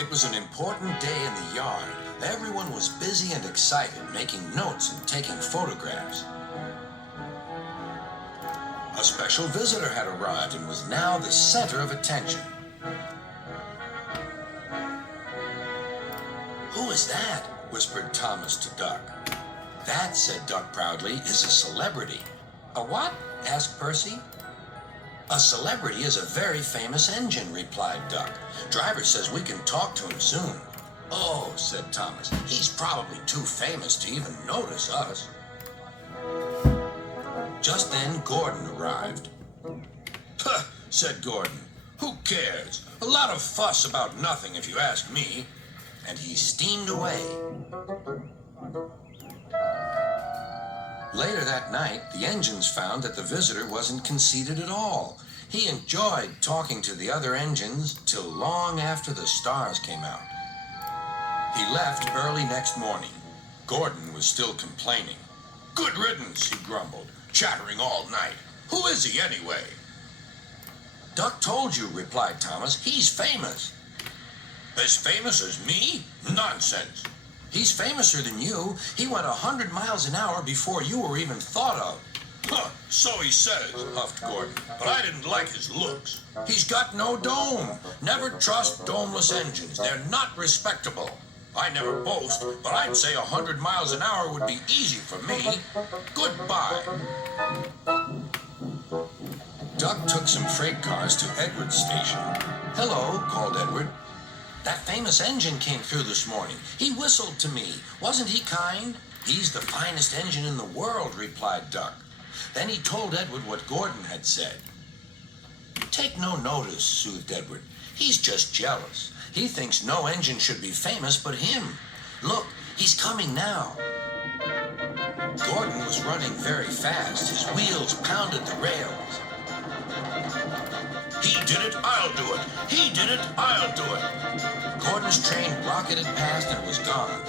It was an important day in the yard. Everyone was busy and excited, making notes and taking photographs. A special visitor had arrived and was now the center of attention. "Who is that?" whispered Thomas to Duck. "That," said Duck proudly, "is a celebrity." "A what?" asked Percy. "A celebrity is a very famous engine," replied Duck. "Driver says we can talk to him soon." "Oh," said Thomas, "he's probably too famous to even notice us." Just then, Gordon arrived. "Puh," said Gordon. "Who cares? A lot of fuss about nothing, if you ask me." And he steamed away. Later that night, the engines found that the visitor wasn't conceited at all. He enjoyed talking to the other engines till long after the stars came out. He left early next morning. Gordon was still complaining. "Good riddance," he grumbled, "chattering all night. Who is he anyway?" "Duck told you," replied Thomas. "He's famous." "As famous as me? Nonsense." "He's famouser than you. He went 100 miles an hour before you were even thought of." "Huh, so he says," huffed Gordon, "but I didn't like his looks. He's got no dome. Never trust domeless engines. They're not respectable. I never boast, but I'd say 100 miles an hour would be easy for me. Goodbye." Duck took some freight cars to Edward's station. "Hello," called Edward. "That famous engine came through this morning. He whistled to me. Wasn't he kind?" "He's the finest engine in the world," replied Duck. Then he told Edward what Gordon had said. "Take no notice," soothed Edward. "He's just jealous. He thinks no engine should be famous but him. Look, he's coming now." Gordon was running very fast. His wheels pounded the rails. "He did it, I'll do it. He did it, I'll do it." Gordon's train rocketed past and was gone.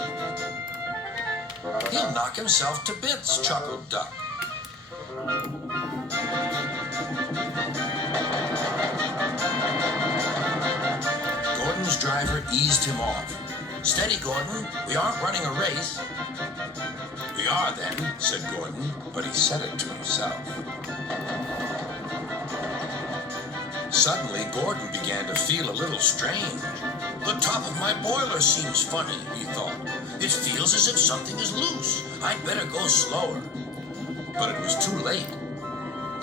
"He'll knock himself to bits," chuckled Duck. Gordon's driver eased him off. "Steady, Gordon. We aren't running a race." "We are then," said Gordon, but he said it to himself. Suddenly, Gordon began to feel a little strange. "The top of my boiler seems funny," he thought. "It feels as if something is loose. I'd better go slower." But it was too late.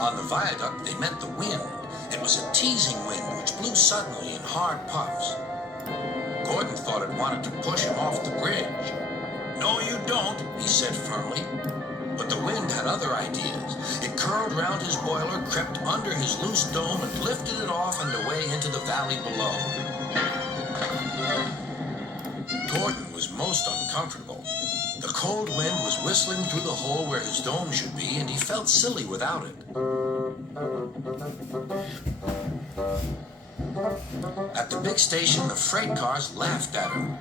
On the viaduct, they met the wind. It was a teasing wind which blew suddenly in hard puffs. Gordon thought it wanted to push him off the bridge. "No, you don't," he said firmly. But the wind had other ideas. It curled round his boiler, crept under his loose dome, and lifted it off and away into the valley below. Gordon was most uncomfortable. The cold wind was whistling through the hole where his dome should be, and he felt silly without it. At the big station, the freight cars laughed at him.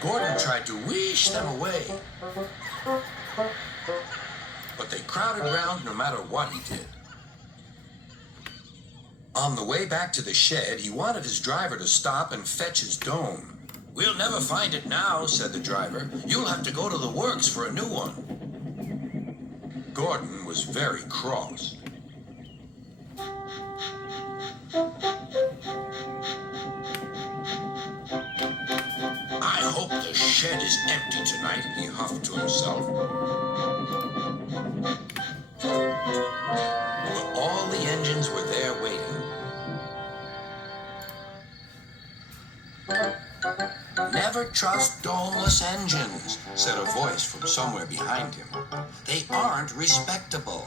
Gordon tried to wheesh them away, but they crowded round no matter what he did. On the way back to the shed, he wanted his driver to stop and fetch his dome. "We'll never find it now," said the driver. "You'll have to go to the works for a new one." Gordon was very cross. "I hope the shed is empty tonight," he huffed to himself. But all the engines were there waiting. "Never trust domeless engines," said a voice from somewhere behind him. "They aren't respectable."